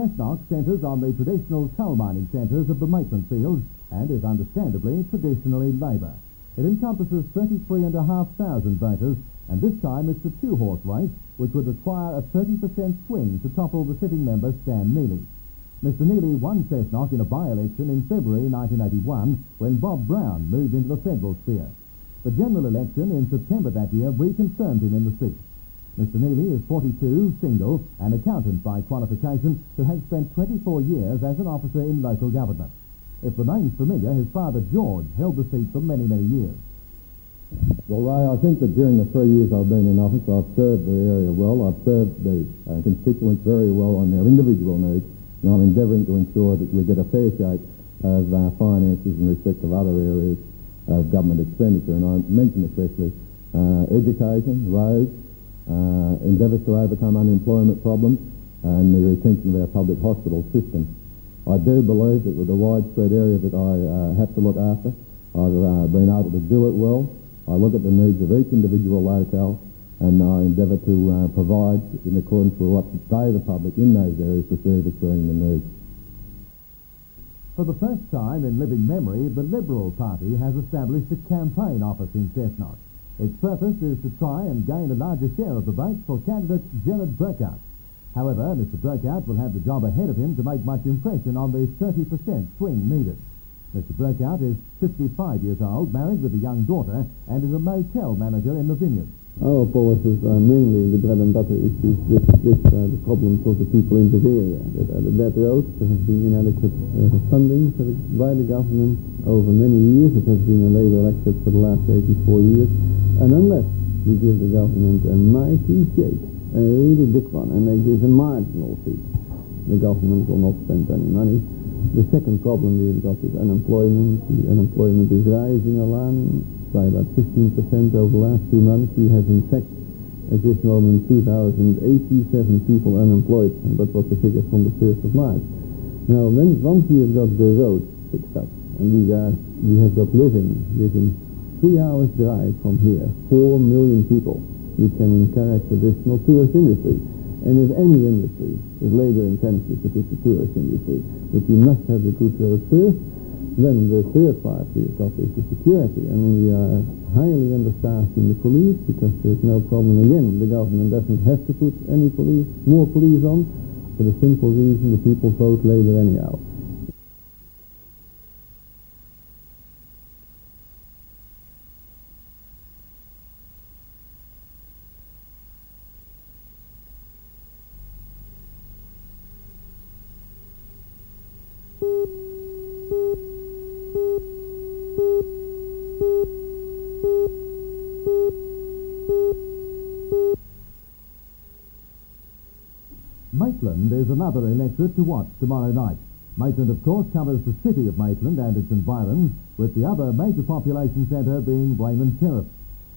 Cessnock centres on the traditional coal mining centres of the Maitland Fields and is understandably traditionally Labor. It encompasses 33,500 voters, and this time it's a two-horse race which would require a 30% swing to topple the sitting member Stan Neely. Mr Neely won Cessnock in a by-election in February 1981 when Bob Brown moved into the federal sphere. The general election in September that year reconfirmed him in the seat. Mr Neely is 42, single, an accountant by qualification who has spent 24 years as an officer in local government. If the name's familiar, his father George held the seat for many, many years. Well, Ray, I think that during the 3 years I've been in office, I've served the area well. I've served the constituents very well on their individual needs, and I'm endeavouring to ensure that we get a fair shake of finances in respect of other areas of government expenditure. And I mention especially education, roads, endeavours to overcome unemployment problems, and the retention of our public hospital system. I do believe that with the widespread area that I have to look after, I've been able to do it well. I look at the needs of each individual locale, and I endeavour to provide in accordance with what they, the public in those areas, perceive as being the needs. For the first time in living memory, the Liberal Party has established a campaign office in Cessnock. Its purpose is to try and gain a larger share of the vote for candidate Gerard Burkout. However, Mr Burkout will have the job ahead of him to make much impression on the 30% swing needed. Mr Burkout is 55 years old, married with a young daughter, and is a motel manager in the vineyards. Our policies are mainly the bread and butter issues. This are the problems of the people in this area. That are the bad roads. There has been inadequate funding by the government over many years. It has been a Labour electorate for the last 84 years. And unless we give the government a mighty shake, a really big one, and make this a marginal seat, the government will not spend any money. The second problem we've got is unemployment. The unemployment is rising alarming by about 15% over the last 2 months. We have in fact at this moment 2,087 people unemployed, and that was the figure from the 1st of March. Now once we have got the roads fixed up, and we have got living within 3 hours drive from here, 4 million people, we can encourage additional tourist industry. And if any industry is labor intensive, it is the tourist industry. But we must have the good roads first. Then the third part we've got is the security. I mean, we are highly understaffed in the police because there's no problem. Again, the government doesn't have to put any more police on, for the simple reason the people vote Labour anyhow. Maitland is another electorate to watch tomorrow night. Maitland, of course, covers the city of Maitland and its environs, with the other major population centre being Raymond Terrace.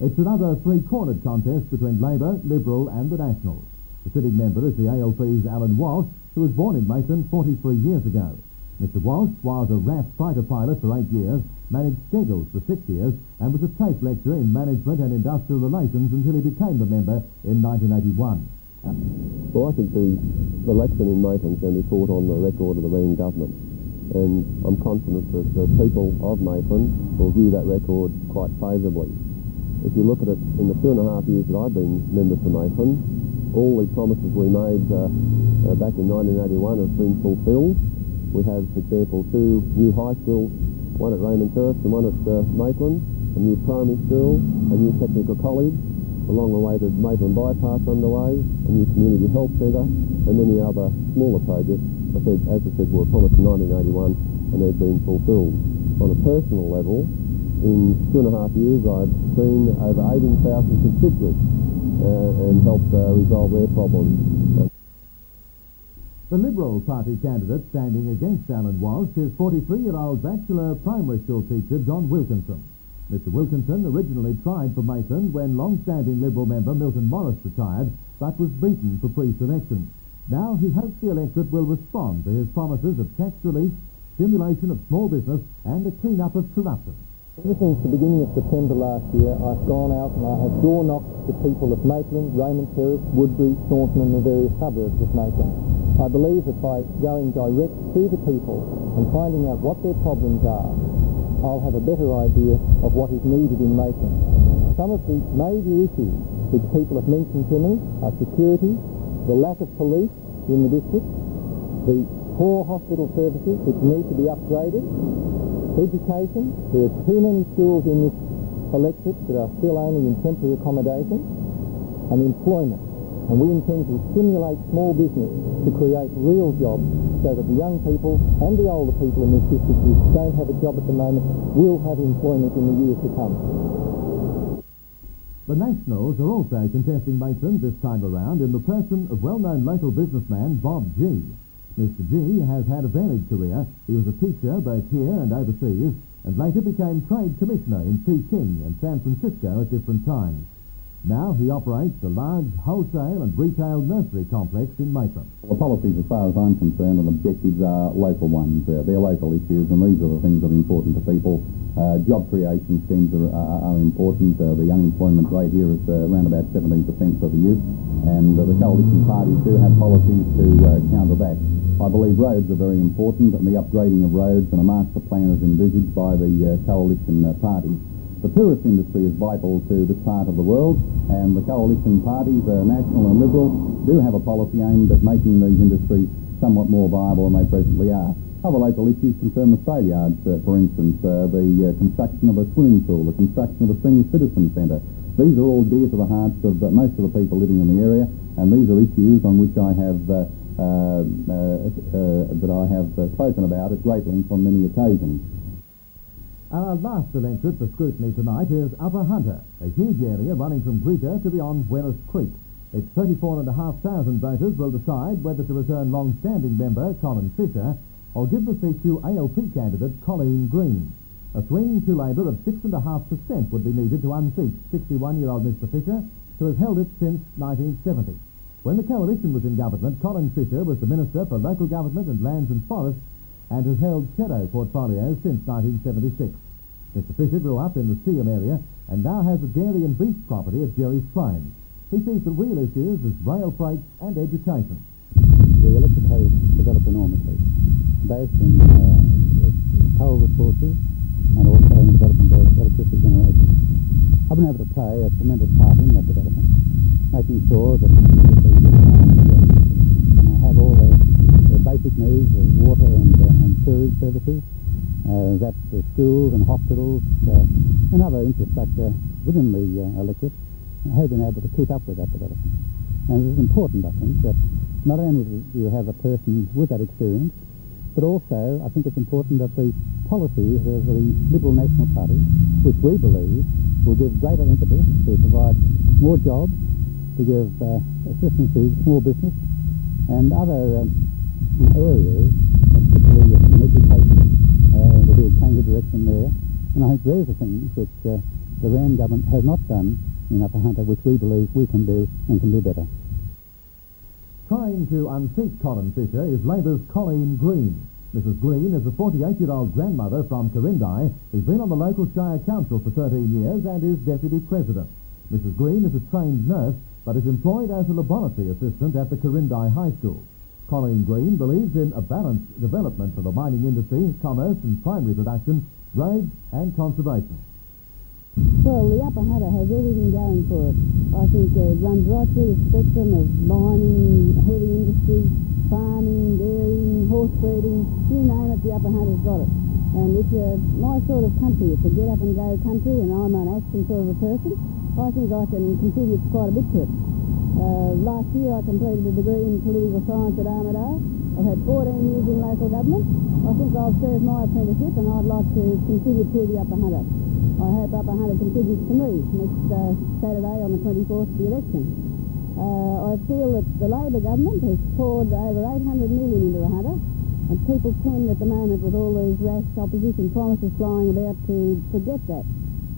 It's another three-cornered contest between Labour, Liberal and the Nationals. The sitting member is the ALP's Alan Walsh, who was born in Maitland 43 years ago. Mr Walsh was a RAF fighter pilot for 8 years, managed Steggles for 6 years, and was a TAFE lecturer in management and industrial relations until he became the member in 1981. Well, I think the election in Maitland is going to be fought on the record of the Reen government, and I'm confident that the people of Maitland will view that record quite favourably. If you look at it, in the 2.5 years that I've been member for Maitland, all the promises we made back in 1981 have been fulfilled. We have, for example, 2 new high schools, one at Raymond Terrace and one at Maitland, a new primary school, a new technical college, a long-awaited Maitland bypass underway, a new community health centre, and many other smaller projects, as I said, were promised in 1981 and they've been fulfilled. On a personal level, in 2.5 years I've seen over 18,000 constituents and helped resolve their problems. The Liberal Party candidate standing against Alan Walsh is 43-year-old bachelor primary school teacher John Wilkinson. Mr Wilkinson originally tried for Maitland when long-standing Liberal member Milton Morris retired, but was beaten for pre-selection. Now he hopes the electorate will respond to his promises of tax relief, stimulation of small business and a clean-up of corruption. Ever since the beginning of September last year, I've gone out and I have door-knocked the people of Maitland, Raymond Terrace, Woodbury, Staunton and the various suburbs of Maitland. I believe that by going direct to the people and finding out what their problems are, I'll have a better idea of what is needed in Maitland. Some of the major issues which people have mentioned to me are security, the lack of police in the district, the poor hospital services which need to be upgraded, education. There are too many schools in this electorate that are still only in temporary accommodation, and employment. And we intend to stimulate small business to create real jobs so that the young people and the older people in this district who don't have a job at the moment will have employment in the years to come. The Nationals are also contesting Maitland this time around in the person of well-known local businessman Bob G. Mr. G has had a varied career. He was a teacher both here and overseas, and later became Trade Commissioner in Peking and San Francisco at different times. Now he operates a large wholesale and retail nursery complex in Maitland. The policies, as far as I'm concerned, and objectives are local ones. They're local issues, and these are the things that are important to people. Job creation schemes are important. The unemployment rate here is around about 17% for the youth, and the coalition parties do have policies to counter that. I believe roads are very important, and the upgrading of roads and a master plan is envisaged by the coalition parties. The tourist industry is vital to this part of the world, and the coalition parties, National and Liberal, do have a policy aimed at making these industries somewhat more viable than they presently are. Other local issues concern the sale yards, for instance, the construction of a swimming pool, the construction of a senior citizen centre. These are all dear to the hearts of most of the people living in the area, and these are issues on which I have spoken about at great length on many occasions. Our last electorate for scrutiny tonight is Upper Hunter, a huge area running from Greeter to beyond Werris Creek. Its 34,500 voters will decide whether to return long-standing member Colin Fisher or give the seat to ALP candidate Colleen Green. A swing to Labor of 6.5% would be needed to unseat 61-year-old Mr Fisher, who has held it since 1970. When the coalition was in government, Colin Fisher was the Minister for Local Government and Lands and Forests, and has held shadow portfolios since 1976. Mr Fisher grew up in the Seaham area and now has a dairy and beef property at Jerry's Plains. He sees the real issues as rail freight and education. The electorate has developed enormously, both in coal resources and also in the development of electricity generation. I've been able to play a tremendous part in that development, making sure that the towns have all their basic needs of water and sewerage services, that the schools and hospitals and other infrastructure within the electorate have been able to keep up with that development. And it is important, I think, that not only do you have a person with that experience, but also I think it's important that the policies of the Liberal National Party, which we believe will give greater impetus to provide more jobs, to give assistance to small business and other areas, particularly in education, there'll be a change of direction there. And I think those are things which the Rand government has not done in Upper Hunter, which we believe we can do and can do better. Trying to unseat Colin Fisher is Labor's Colleen Green. Mrs Green is a 48-year-old grandmother from Corindai who's been on the local Shire Council for 13 years and is Deputy President. Mrs Green is a trained nurse but is employed as a laboratory assistant at the Corindai High School. Colleen Green believes in a balanced development for the mining industry, commerce and primary production, roads and conservation. Well, the Upper Hunter has everything going for it. I think it runs right through the spectrum of mining, heavy industry, farming, dairying, horse breeding, you name it, the Upper Hunter's got it. And it's my sort of country. It's a get-up-and-go country, and I'm an action sort of a person. I think I can contribute quite a bit to it. Last year I completed a degree in political science at Armidale. I've had 14 years in local government. I think I've served my apprenticeship and I'd like to contribute to the Upper Hunter. I hope Upper Hunter contributes to me next Saturday on the 24th of the election. I feel that the Labor government has poured over 800 million into the Hunter, and people tend at the moment with all these rash opposition promises flying about to forget that.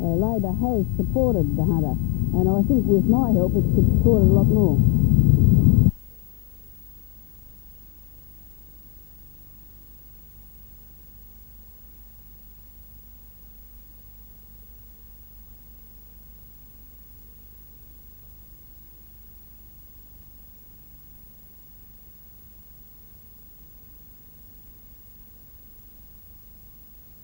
Labor has supported the Hunter, and I think with my help it could support it a lot more.